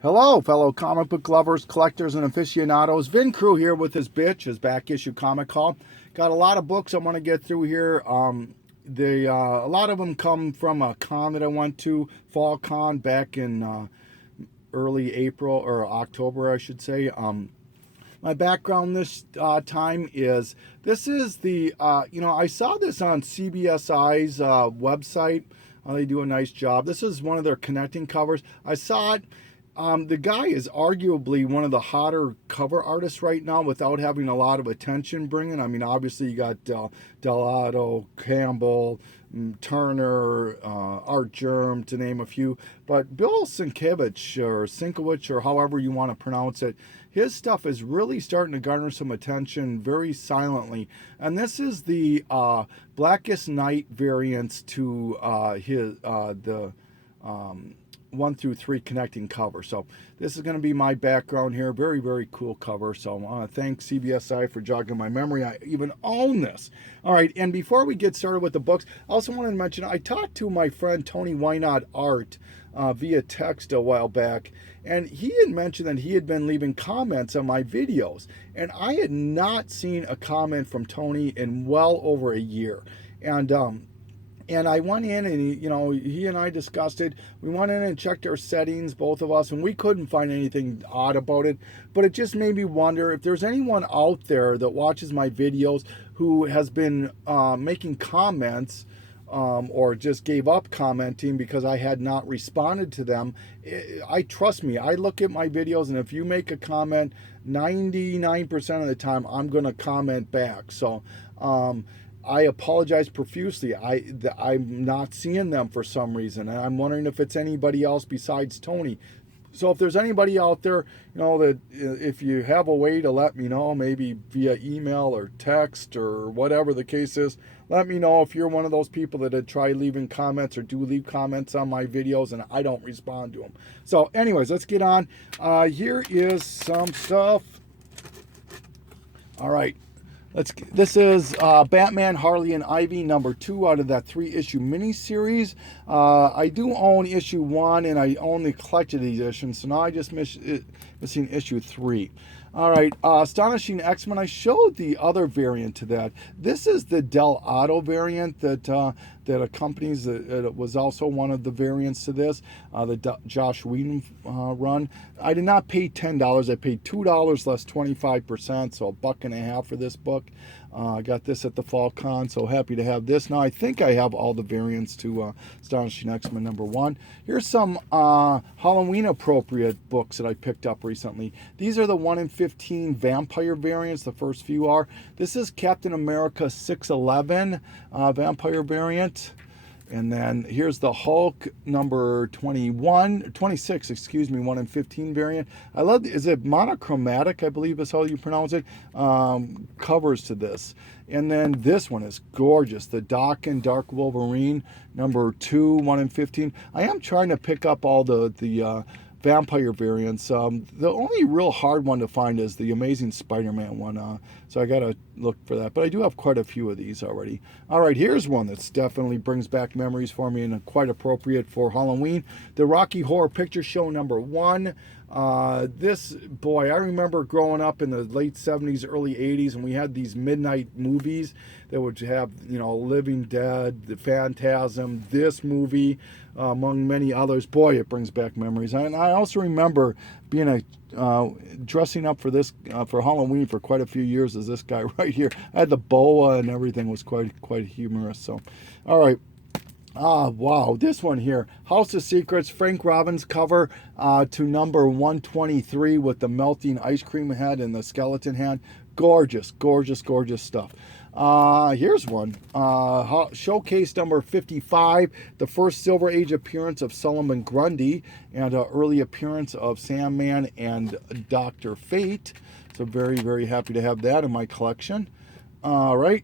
Hello, fellow comic book lovers, collectors, and aficionados. Vin Crew here with his bitch, his back issue comic haul. Got a lot of books I want to get through here. A lot of them come from a con that I went to, Fall Con, back in early April or October, I should say. My background this time is this is the I saw this on CBSI's website. They do a nice job. This is one of their connecting covers. I saw it. The guy is arguably one of the hotter cover artists right now without having a lot of attention bringing. I mean, obviously you got Delato, Campbell, Turner, Art Germ, to name a few. But Bill Sienkiewicz or however you want to pronounce it, his stuff is really starting to garner some attention very silently. And this is the Blackest Night variants to the 1 through 3 connecting cover. So this is going to be my background here. Very, very cool cover. So I want to thank CBSI for jogging my memory. I even own this. All right, and before we get started with the books, I also wanted to mention I talked to my friend Tony Wynot Art via text a while back, and he had mentioned that he had been leaving comments on my videos, and I had not seen a comment from Tony in well over a year. And I went in and, he and I discussed it. We went in and checked our settings, both of us, and we couldn't find anything odd about it. But it just made me wonder if there's anyone out there that watches my videos who has been making comments or just gave up commenting because I had not responded to them. Trust me, I look at my videos, and if you make a comment, 99% of the time, I'm going to comment back. So, I apologize profusely. I'm not seeing them for some reason, and I'm wondering if it's anybody else besides Tony. So if there's anybody out there, that if you have a way to let me know, maybe via email or text or whatever the case is, let me know if you're one of those people that had tried leaving comments or do leave comments on my videos and I don't respond to them. So anyways, let's get on. Here is some stuff. All right. This is Batman, Harley, and Ivy #2 out of that 3-issue miniseries. I do own issue 1, and I own the collected edition, so now I just missing issue 3. All right, Astonishing X-Men. I showed the other variant to that. This is the Del Otto variant that accompanies it was also one of the variants to this, the Josh Whedon run. I did not pay $10. I paid $2 less 25%, so $1.50 for this book. I got this at the Fall Con, so happy to have this. Now, I think I have all the variants to Astonishing X-Men #1. Here's some Halloween-appropriate books that I picked up recently. These are the 1 in 15 vampire variants. The first few are. This is Captain America 611 vampire variant. And then here's the Hulk number 26, 1 in 15 variant. I love, is it monochromatic, I believe is how you pronounce it, covers to this. And then this one is gorgeous, the Doc and Dark Wolverine #2, 1 in 15. I am trying to pick up all the vampire variants. The only real hard one to find is the Amazing Spider-Man one, so I gotta look for that, but I do have quite a few of these already. All right, here's one that's definitely brings back memories for me and quite appropriate for Halloween. The Rocky Horror Picture Show #1. This, boy, I remember growing up in the late 70s, early 80s, and we had these midnight movies that would have, Living Dead, The Phantasm, this movie, among many others. Boy, it brings back memories. And I also remember being dressing up for this for Halloween for quite a few years as this guy right here. I had the boa and everything, was quite humorous. So, all right. Wow, this one here, House of Secrets, Frank Robbins cover to #123 with the melting ice cream head and the skeleton hand. Gorgeous, gorgeous, gorgeous stuff. Here's one, showcase #55, the first Silver Age appearance of Solomon Grundy and an early appearance of Sandman and Dr. Fate. So very, very happy to have that in my collection. All right,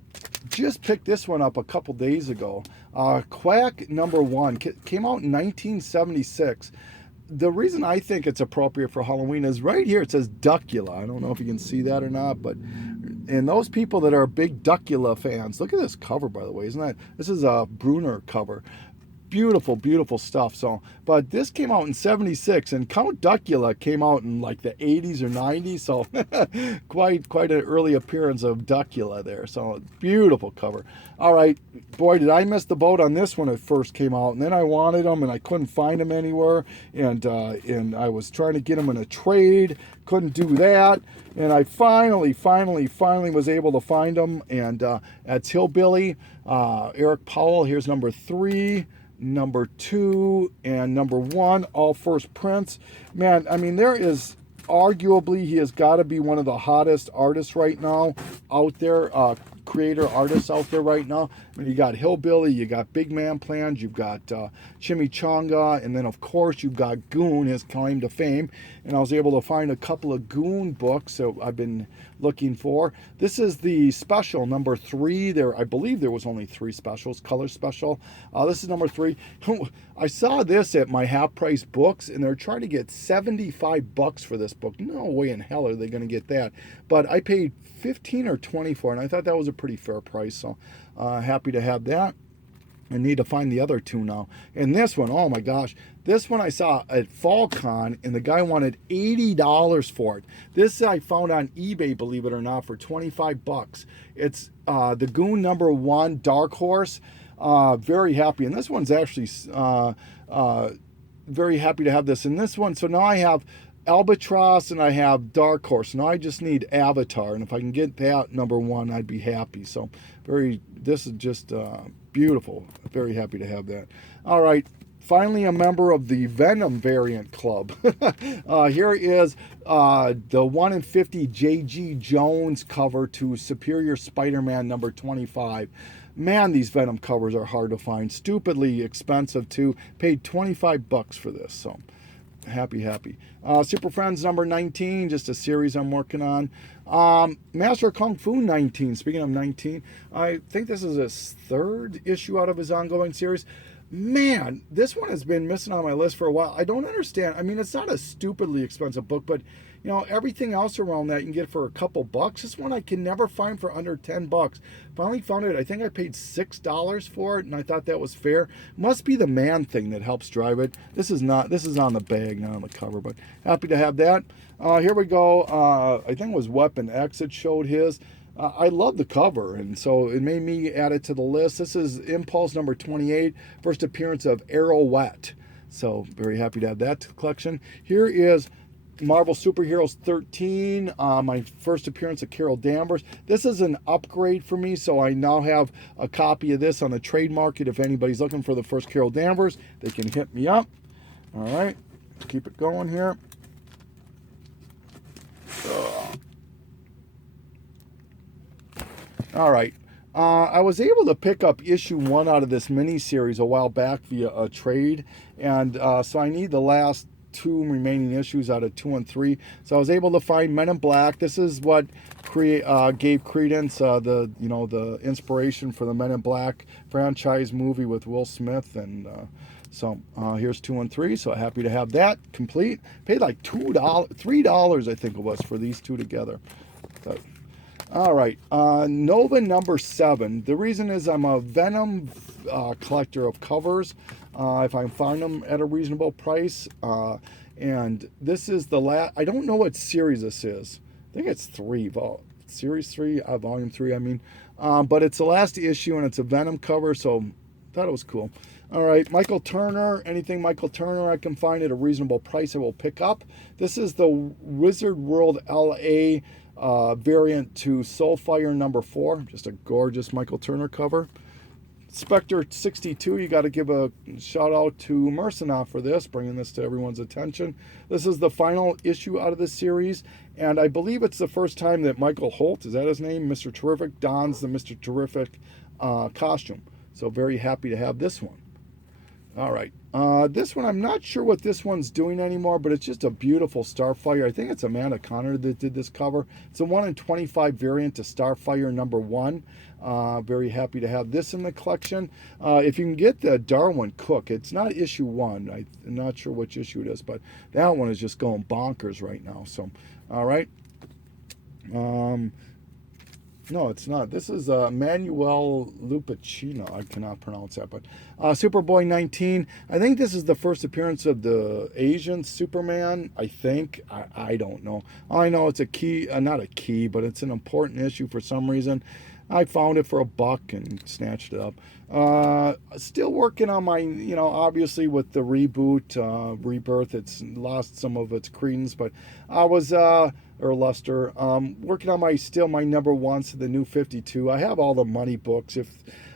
just picked this one up a couple days ago. Quack #1 came out in 1976. The reason I think it's appropriate for Halloween is right here. It says Duckula. I don't know if you can see that or not, but and those people that are big Duckula fans, look at this cover, by the way. Isn't that, this is a Bruner cover. beautiful, beautiful stuff. So, but this came out in '76, and Count Duckula came out in like the '80s or '90s. So, quite an early appearance of Duckula there. So, beautiful cover. All right, boy, did I miss the boat on this when it first came out, and then I wanted them and I couldn't find them anywhere, and I was trying to get them in a trade, couldn't do that, and I finally was able to find them, and that's Hillbilly, Eric Powell. Here's number 3, number 2, and number 1, all first prints. Man, I mean, there is arguably, he has got to be one of the hottest artists right now out there, creator artists out there right now. I mean, you got Hillbilly, you got Big Man Plans, you've got Chimichanga, and then of course you've got Goon, his claim to fame. And I was able to find a couple of Goon books that I've been looking for. This is the special number 3. I believe there was only 3 specials, color special. This is number 3. I saw this at my half price books, and they're trying to get $75 for this book. No way in hell are they going to get that. But I paid $15 or $20 for it, and I thought that was a pretty fair price. So happy to have that. I need to find the other 2 now. And this one, oh my gosh, this one I saw at FallCon, and the guy wanted $80 for it. This I found on eBay, believe it or not, for $25. It's the Goon number 1 Dark Horse. Very happy, and this one's actually very happy to have this. And this one, so now I have Albatross and I have Dark Horse. Now I just need Avatar, and if I can get that number 1, I'd be happy. So this is just beautiful. Very happy to have that. All right, finally a member of the Venom variant club. Here is the 1 in 50 J.G. Jones cover to Superior Spider-Man number 25. Man, these Venom covers are hard to find. Stupidly expensive too. Paid $25 for this, so happy. Super Friends number 19, just a series I'm working on. Master of Kung Fu 19. Speaking of 19, I think this is his 3rd issue out of his ongoing series. Man, this one has been missing on my list for a while. I don't understand. I mean, it's not a stupidly expensive book, but you know, everything else around that you can get for a couple bucks. This one I can never find for under $10. Finally found it. I think I paid $6 for it, and I thought that was fair. Must be the Man Thing that helps drive it. This is not. This is on the bag, not on the cover, but happy to have that. Here we go. I think it was Weapon X that showed his. I love the cover, and so it made me add it to the list. This is Impulse number 28, first appearance of Arrowette. So very happy to have that to the collection. Here is Marvel Superheroes 13, my first appearance of Carol Danvers. This is an upgrade for me, so I now have a copy of this on the trade market. If anybody's looking for the first Carol Danvers, they can hit me up. All right, let's keep it going here. All right. I was able to pick up issue 1 out of this mini-series a while back via a trade, and so I need the last 2 remaining issues out of 2 and 3. So I was able to find Men in Black. This is what gave credence, the inspiration for the Men in Black franchise movie with Will Smith, and so here's 2 and 3. So happy to have that complete. Paid like $3, I think it was, for these 2 together. So, all right, Nova number 7. The reason is I'm a Venom collector of covers. If I can find them at a reasonable price. And this is the last. I don't know what series this is. I think it's 3. Series 3, volume 3, I mean. But it's the last issue, and it's a Venom cover, so thought it was cool. All right, Michael Turner. Anything Michael Turner I can find at a reasonable price, I will pick up. This is the Wizard World LA variant to Soulfire number 4. Just a gorgeous Michael Turner cover. Spectre 62, you got to give a shout out to Mercenov for this, bringing this to everyone's attention. This is the final issue out of this series, and I believe it's the first time that Michael Holt, is that his name, Mr. Terrific, dons the Mr. Terrific costume. So very happy to have this one. All right, this one, I'm not sure what this one's doing anymore, but it's just a beautiful Starfire. I think it's Amanda Connor that did this cover. It's a 1 in 25 variant to Starfire number 1. Very happy to have this in the collection. If you can get the Darwin Cook, it's not issue 1. I'm not sure which issue it is, but that one is just going bonkers right now. So, all right. No, it's not. This is Manuel Lupacino. I cannot pronounce that, but Superboy 19. I think this is the first appearance of the Asian Superman. I think. I don't know. I know it's a key, not a key, but it's an important issue for some reason. I found it for $1 and snatched it up. Still working on my, obviously with the reboot, Rebirth, it's lost some of its credence, but I was, or luster, working on my number ones to the New 52. I have all the money books,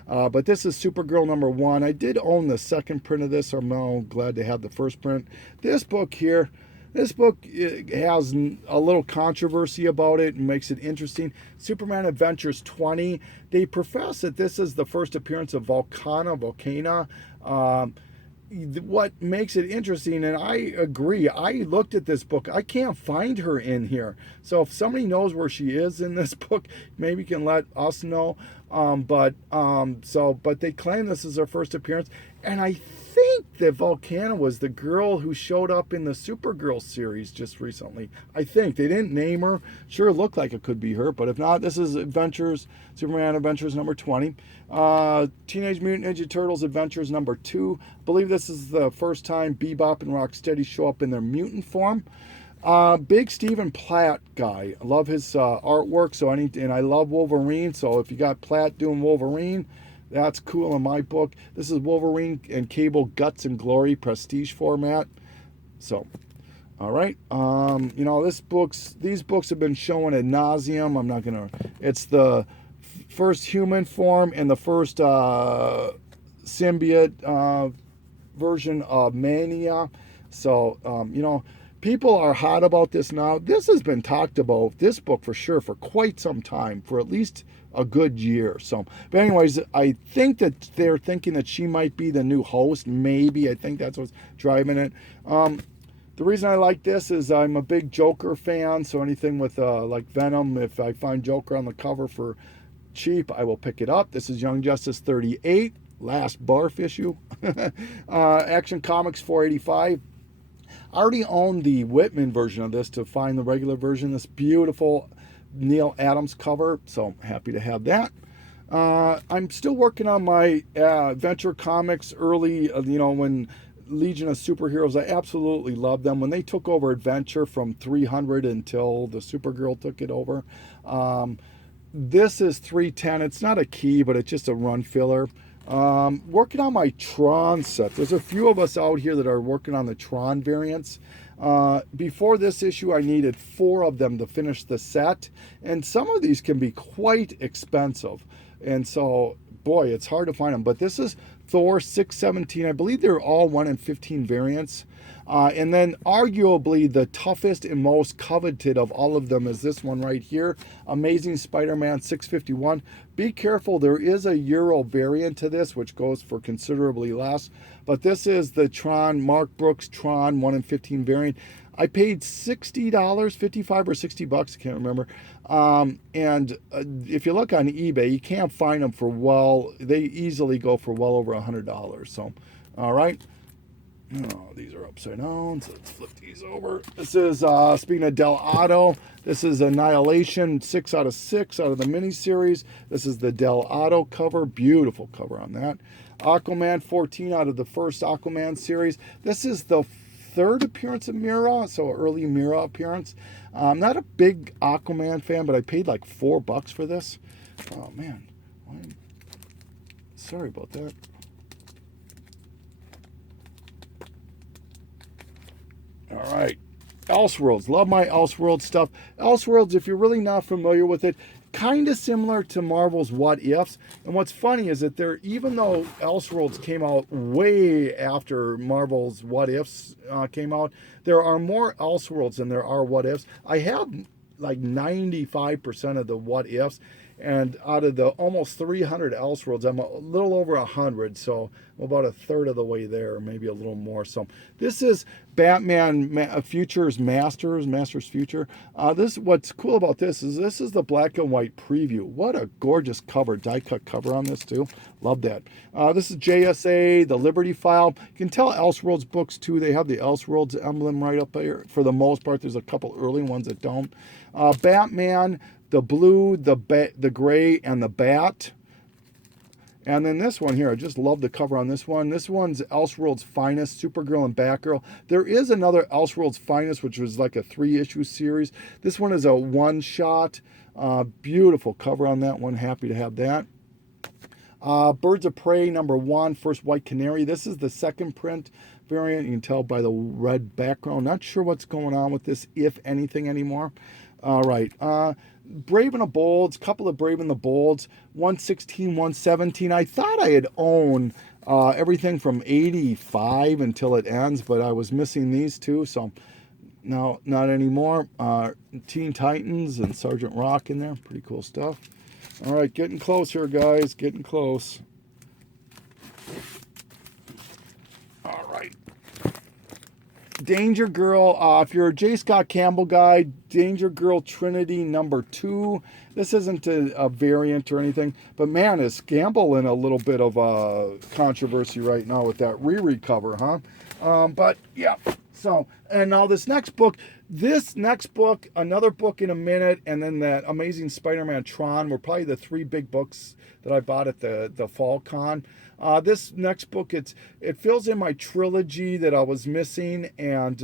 but this is Supergirl number 1. I did own the second print of this. I'm now glad to have the first print. This book here, this book has a little controversy about it and makes it interesting. Superman Adventures 20. They profess that this is the first appearance of Volcana. What makes it interesting, and I agree, I looked at this book, I can't find her in here. So if somebody knows where she is in this book, maybe can let us know. But they claim this is her first appearance, and I think that Volcana was the girl who showed up in the Supergirl series just recently. I think they didn't name her. Sure, looked like it could be her, but if not, this is Superman Adventures number 20. Teenage Mutant Ninja Turtles Adventures number 2. I believe this is the first time Bebop and Rocksteady show up in their mutant form. Big Stephen Platt guy. I love his artwork. And I love Wolverine. So if you got Platt doing Wolverine, that's cool in my book. This is Wolverine and Cable Guts and Glory prestige format. So, all right. These books have been shown ad nauseum. I'm not gonna. It's the first human form and the first symbiote version of Mania. So, people are hot about this now. This has been talked about, this book for sure, for quite some time, for at least a good year. So, but anyways, I think that they're thinking that she might be the new host. Maybe. I think that's what's driving it. The reason I like this is I'm a big Joker fan. So anything with like Venom, if I find Joker on the cover for cheap, I will pick it up. This is Young Justice 38, last barf issue. Action Comics 485. I already own the Whitman version of this to find the regular version. This beautiful Neil Adams cover, so happy to have that. I'm still working on my Adventure Comics early, when Legion of Superheroes, I absolutely love them. When they took over Adventure from 300 until the Supergirl took it over. This is 310. It's not a key, but it's just a run filler. Working on my Tron set. There's a few of us out here that are working on the Tron variants. Before this issue, I needed 4 of them to finish the set, and some of these can be quite expensive, and so boy, it's hard to find them. But this is Thor 617. I believe they're all 1 in 15 variants. And then arguably the toughest and most coveted of all of them is this one right here, Amazing Spider-Man 651. Be careful, there is a Euro variant to this, which goes for considerably less. But this is the Tron, Mark Brooks Tron 1 in 15 variant. I paid $60, 55 or 60 bucks, I can't remember. If you look on eBay, you can't find them for they easily go for well over $100. So, all right. Oh, these are upside down, so let's flip these over. This is, speaking of Del Otto, this is Annihilation 6 out of 6 out of the miniseries. This is the Del Otto cover, beautiful cover on that. Aquaman 14 out of the first Aquaman series. This is the 3rd appearance of Mira, so early Mira appearance. I'm not a big Aquaman fan, but I paid like $4 for this. Oh man, sorry about that. All right, Elseworlds. Love my Elseworlds stuff. Elseworlds, if you're really not familiar with it, kind of similar to Marvel's What Ifs. And what's funny is that even though Elseworlds came out way after Marvel's What Ifs came out, there are more Elseworlds than there are What Ifs. I have like 95% of the What Ifs. And out of the almost 300 Elseworlds, I'm a little over 100, so I'm about a third of the way there, maybe a little more. So this is Batman Futures Masters Future. This what's cool about this is the black and white preview. What a gorgeous cover, die cut cover on this too. Love that. This is JSA, the Liberty File. You can tell Elseworlds books too. They have the Elseworlds emblem right up there. For the most part, there's a couple early ones that don't. Batman, the blue, the gray, and the bat. And then this one here, I just love the cover on this one. This one's Elseworld's Finest, Supergirl and Batgirl. There is another Elseworld's Finest, which was like a 3-issue series. This one is a one-shot. Beautiful cover on that one. Happy to have that. Birds of Prey #1, First White Canary. This is the second print variant. You can tell by the red background. Not sure what's going on with this, if anything, anymore. All right. Brave and the Bolds, couple of Brave and the Bolds, 116, 117. I thought I had owned everything from 85 until it ends, but I was missing these two, so no, not anymore. Teen Titans and Sergeant Rock in there. Pretty cool stuff. All right, getting close here, guys. Getting close. All right. Danger Girl, if you're a J. Scott Campbell guy, Danger Girl Trinity #2. This isn't a variant or anything, but man, is Campbell in a little bit of a controversy right now with that Riri cover, huh? But yeah, so, and now this next book, another book in a minute, and then that Amazing Spider-Man Tron were probably the 3 big books that I bought at the Fall Con. This next book, it fills in my trilogy that I was missing, and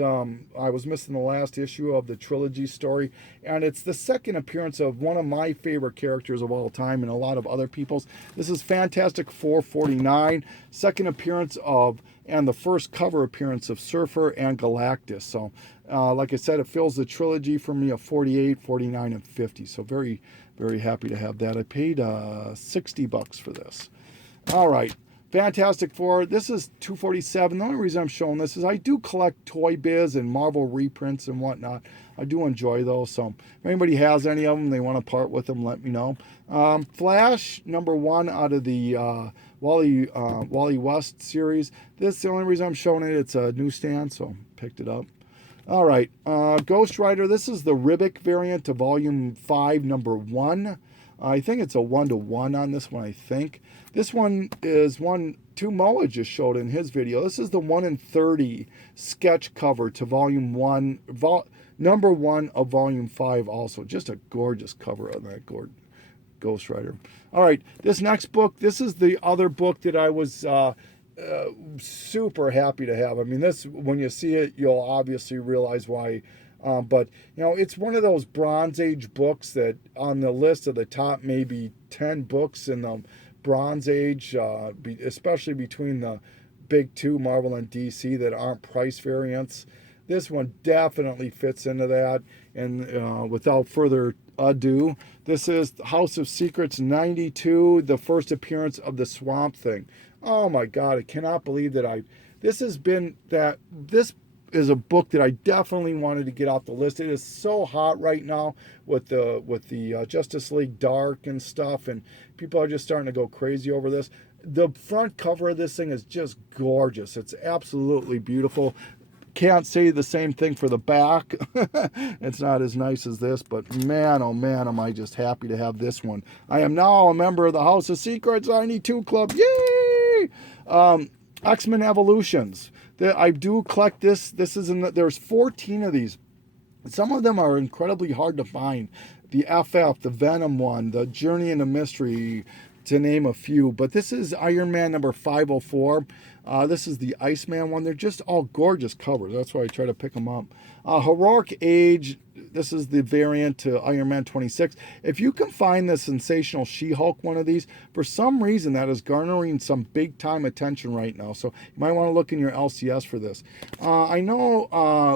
I was missing the last issue of the trilogy story, and it's the second appearance of one of my favorite characters of all time and a lot of other people's. This is Fantastic Four 49, second appearance of, and the first cover appearance of Surfer and Galactus. So, like I said, it fills the trilogy for me of 48, 49, and 50. So very, very happy to have that. I paid $60 for this. All right. Fantastic Four. This is 247. The only reason I'm showing this is I do collect Toy Biz and Marvel reprints and whatnot. I do enjoy those. So if anybody has any of them, they want to part with them, let me know. Flash #1 out of the Wally West series. This is the only reason I'm showing it. It's a newsstand, so picked it up. All right. Ghost Rider. This is the Ribic variant of Volume 5, #1. I think it's a 1-to-1 on this one, I think. This one is one 2 Moa just showed in his video. This is the 1 in 30 sketch cover to Volume 1, #1 of Volume 5 also. Just a gorgeous cover on that Ghost Rider. All right, this next book, this is the other book that I was super happy to have. I mean, this, when you see it, you'll obviously realize why. But, you know, it's one of those Bronze Age books that on the list of the top maybe 10 books in the Bronze Age, especially between the big 2, Marvel and DC, that aren't price variants. This one definitely fits into that. And without further ado, this is House of Secrets '92, the first appearance of the Swamp Thing. Oh my God, I cannot believe that this is a book that I definitely wanted to get off the list. It is so hot right now with the Justice League Dark and stuff, and people are just starting to go crazy over this. The front cover of this thing is just gorgeous. It's absolutely beautiful. Can't say the same thing for the back. It's not as nice as this, but man, oh man, am I just happy to have this one. I am now a member of the House of Secrets 92 Club. Yay! X-Men Evolutions. I do collect this. There's 14 of these. Some of them are incredibly hard to find. The FF, the Venom one, the Journey into Mystery, to name a few. But this is Iron Man number 504. This is the Iceman one. They're just all gorgeous covers. That's why I try to pick them up. Heroic Age. This is the variant to Iron Man 26. If you can find the Sensational She-Hulk one of these, for some reason that is garnering some big time attention right now. So you might want to look in your LCS for this. I know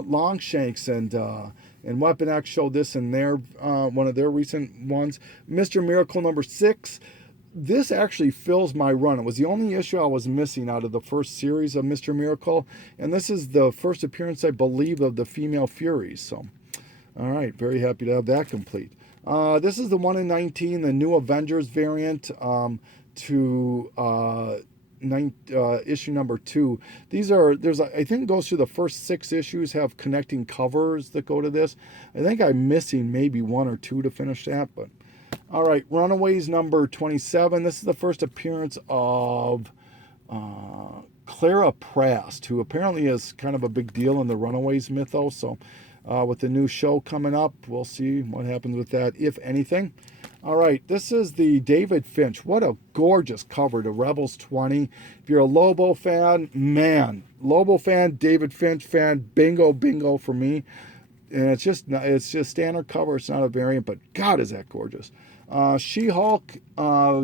Longshanks and Weapon X showed this in their one of their recent ones. Mr. Miracle number 6. This actually fills my run. It was the only issue I was missing out of the first series of Mr. Miracle. And this is the first appearance, I believe, of the Female Furies. So, all right, very happy to have that complete. This is the 1 in 19, the new Avengers variant to issue number 2. I think it goes through the first 6 issues, have connecting covers that go to this. I think I'm missing maybe 1 or 2 to finish that, but all right, Runaways number 27. This is the first appearance of Clara Prast, who apparently is kind of a big deal in the Runaways mythos. So with the new show coming up, we'll see what happens with that, if anything. All right, this is the David Finch. What a gorgeous cover to Rebels 20. If you're a Lobo fan, man, Lobo fan, David Finch fan, bingo, bingo for me. And it's just standard cover. It's not a variant, but God, is that gorgeous. She-Hulk,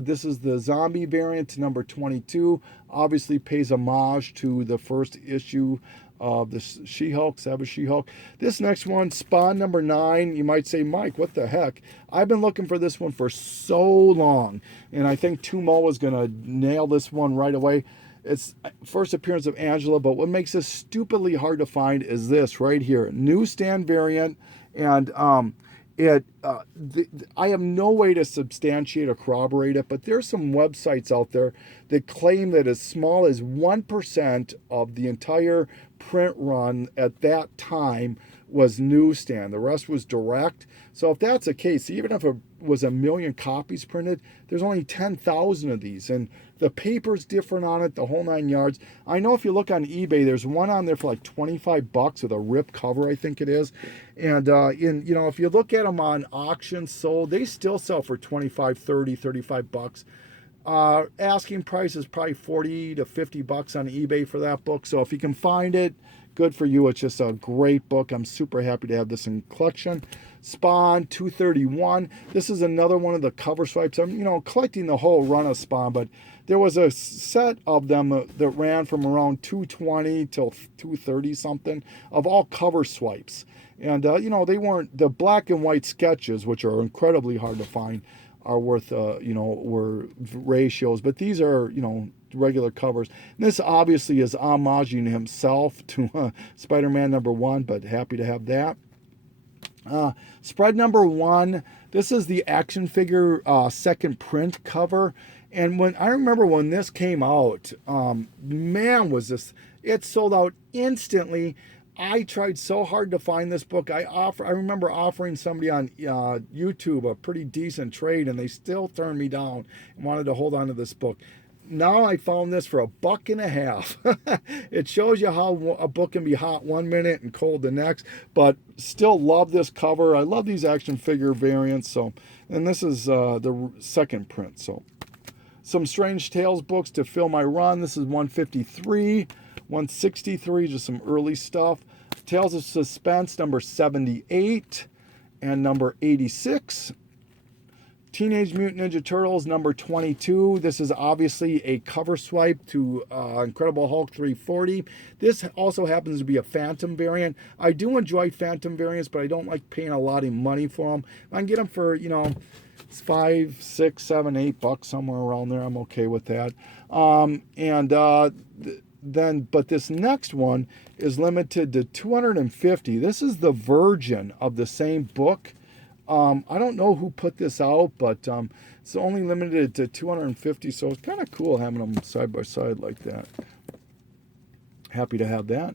this is the zombie variant, number 22. Obviously pays homage to the first issue of the She-Hulk, Savage She-Hulk. This next one, Spawn number 9. You might say, Mike, what the heck? I've been looking for this one for so long, and I think Tumo was going to nail this one right away. It's first appearance of Angela, but what makes this stupidly hard to find is this right here. Newsstand variant, and I have no way to substantiate or corroborate it, but there's some websites out there that claim that as small as 1% of the entire print run at that time was newsstand. The rest was direct. So if that's the case, even if it was 1 million copies printed, there's only 10,000 of these, and the paper's different on it, the whole 9 yards. I know if you look on eBay, there's one on there for like $25 with a rip cover, I think it is. And if you look at them on auction sold, they still sell for 25, 30, $35. Asking price is probably 40 to $50 on eBay for that book. So if you can find it, good for you. It's just a great book. I'm super happy to have this in collection. Spawn 231. This is another one of the cover swipes. I'm collecting the whole run of Spawn, but there was a set of them that ran from around 220 till 230 something of all cover swipes. And they weren't the black and white sketches, which are incredibly hard to find, are worth were ratios, but these are regular covers. And this obviously is homaging himself to Spider-Man number 1, but happy to have that. Spread number 1. This is the action figure second print cover, and I remember when this came out, man, was this, it sold out instantly. I tried so hard to find this book. I remember offering somebody on YouTube a pretty decent trade, and they still turned me down and wanted to hold on to this book. Now I found this for $1.50. It shows you how a book can be hot one minute and cold the next, but still love this cover. I love these action figure variants. And this is the second print. So some Strange Tales books to fill my run. This is 153, 163, just some early stuff. Tales of Suspense number 78 and number 86. Teenage Mutant Ninja Turtles number 22. This is obviously a cover swipe to Incredible Hulk 340. This also happens to be a Phantom variant. I do enjoy Phantom variants, but I don't like paying a lot of money for them. I can get them for, $5, $6, $7, $8, somewhere around there. I'm okay with that. But this next one is limited to 250. This is the version of the same book. I don't know who put this out, but it's only limited to 250, so it's kind of cool having them side by side like that. Happy to have that.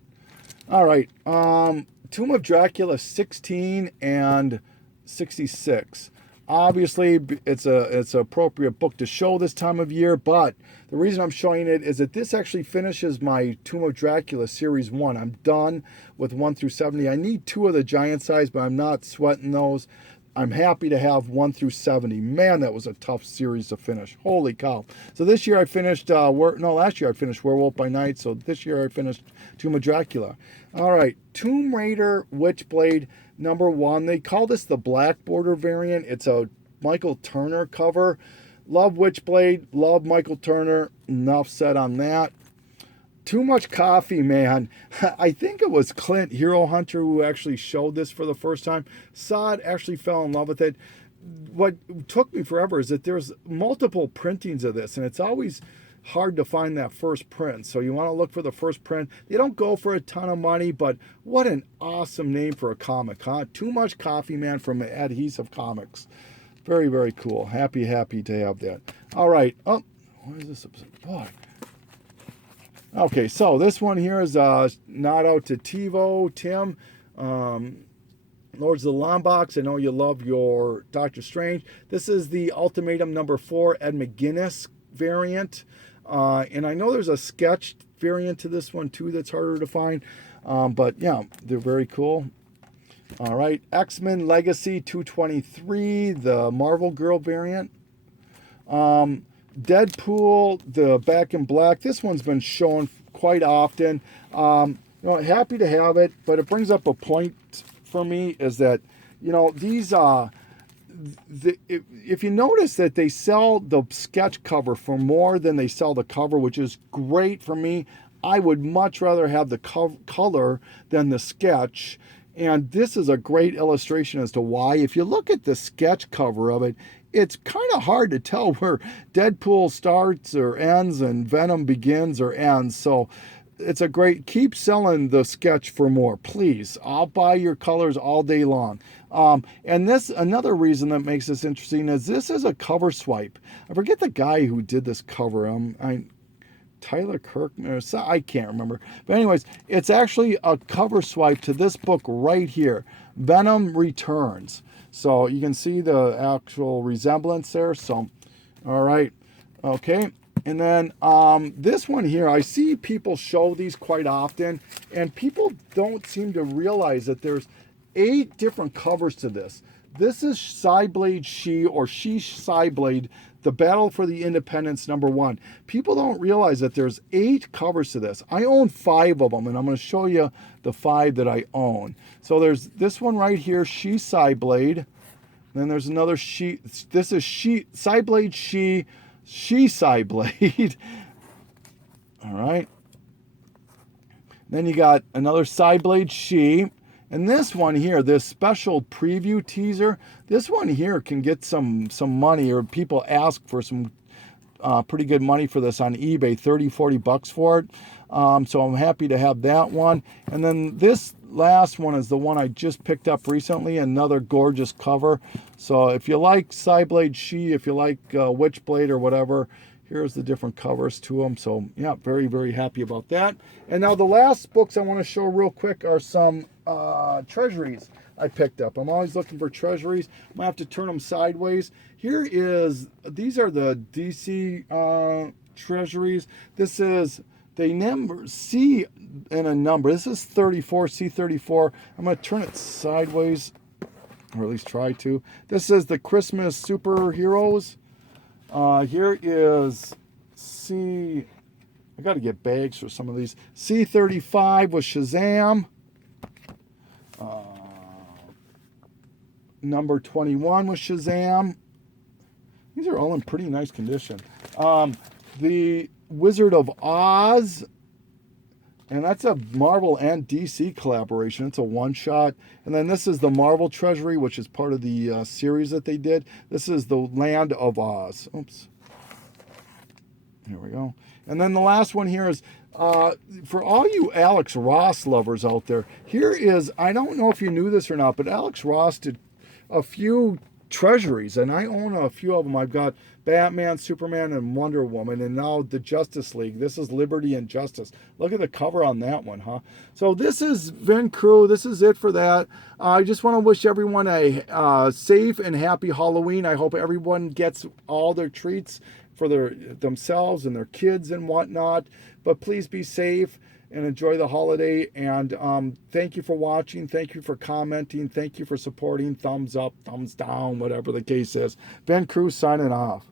All right, Tomb of Dracula 16 and 66. Obviously, it's an appropriate book to show this time of year, but the reason I'm showing it is that this actually finishes my Tomb of Dracula Series 1. I'm done with 1 through 70. I need 2 of the giant size, but I'm not sweating those. I'm happy to have 1 through 70. Man, that was a tough series to finish. Holy cow. So this year I finished, last year I finished Werewolf by Night, so this year I finished Tomb of Dracula. All right, Tomb Raider Witchblade number 1. They call this the black border variant. It's a Michael Turner cover. Love Witchblade, love Michael Turner. Enough said on that. Too Much Coffee, man. I think it was Clint, Hero Hunter, who actually showed this for the first time. Saw it, actually fell in love with it. What took me forever is that there's multiple printings of this, and it's always hard to find that first print. So you want to look for the first print. They don't go for a ton of money, but what an awesome name for a comic, huh? Too Much Coffee, man, from Adhesive Comics. Very, very cool. Happy to have that. All right. Oh, what is this? Boy. Okay, so this one here is not out to TiVo, Tim. Lords of the Lombox, I know you love your Doctor Strange. This is the Ultimatum #4 Ed McGuinness variant. And I know there's a sketched variant to this one too that's harder to find. But yeah, they're very cool. All right, X-Men Legacy 223, the Marvel Girl variant. Deadpool, the Back in Black. This one's been shown quite often. Happy to have it, but it brings up a point for me is that, these if you notice that they sell the sketch cover for more than they sell the cover, which is great for me. I would much rather have the color than the sketch. And this is a great illustration as to why. If you look at the sketch cover of it, it's kind of hard to tell where Deadpool starts or ends and Venom begins or ends. So it's a great, keep selling the sketch for more, please. I'll buy your colors all day long. And this, another reason that makes this interesting is this is a cover swipe. I forget the guy who did this cover. Tyler Kirkman, or I can't remember. But anyways, it's actually a cover swipe to this book right here, Venom Returns. So you can see the actual resemblance there. So, all right, okay. And then this one here, I see people show these quite often, and people don't seem to realize that there's 8 different covers to this. This is Cyblade She, or She Cyblade, the Battle for the Independence #1. People don't realize that there's 8 covers to this. I own 5 of them, and I'm going to show you the 5 that I own. So there's this one right here, She Cyblade. Then there's another She. This is She Cyblade She Cyblade. All right. Then you got another Cyblade She. And this one here, this special preview teaser, this one here can get some money, or people ask for some pretty good money for this on eBay, 30, 40 bucks for it. So I'm happy to have that one. And then this last one is the one I just picked up recently, another gorgeous cover. So if you like Cyblade She, if you like Witchblade or whatever, here's the different covers to them. So yeah, very, very happy about that. And now the last books I want to show real quick are some treasuries I picked up. I'm always looking for treasuries. I'm gonna have to turn them sideways. These are the DC treasuries. This is the number C and a number. This is 34, C34. I'm gonna turn it sideways, or at least try to. This is the Christmas superheroes. Here is C. I got to get bags for some of these. C35 with Shazam. Number 21 with Shazam. These are all in pretty nice condition. The Wizard of Oz. And that's a Marvel and DC collaboration. It's a one-shot. And then this is the Marvel Treasury, which is part of the series that they did. This is the Land of Oz. Oops. Here we go. And then the last one here is, for all you Alex Ross lovers out there, here is, I don't know if you knew this or not, but Alex Ross did a few treasuries, and I own a few of them. I've got Batman, Superman, and Wonder Woman, and now the Justice League. This is Liberty and Justice. Look at the cover on that one, huh? So this is Vin Crew. This is it for that. I just want to wish everyone a safe and happy Halloween. I hope everyone gets all their treats for themselves and their kids and whatnot. But please be safe and enjoy the holiday. And thank you for watching. Thank you for commenting. Thank you for supporting. Thumbs up, thumbs down, whatever the case is. Ben Cruz signing off.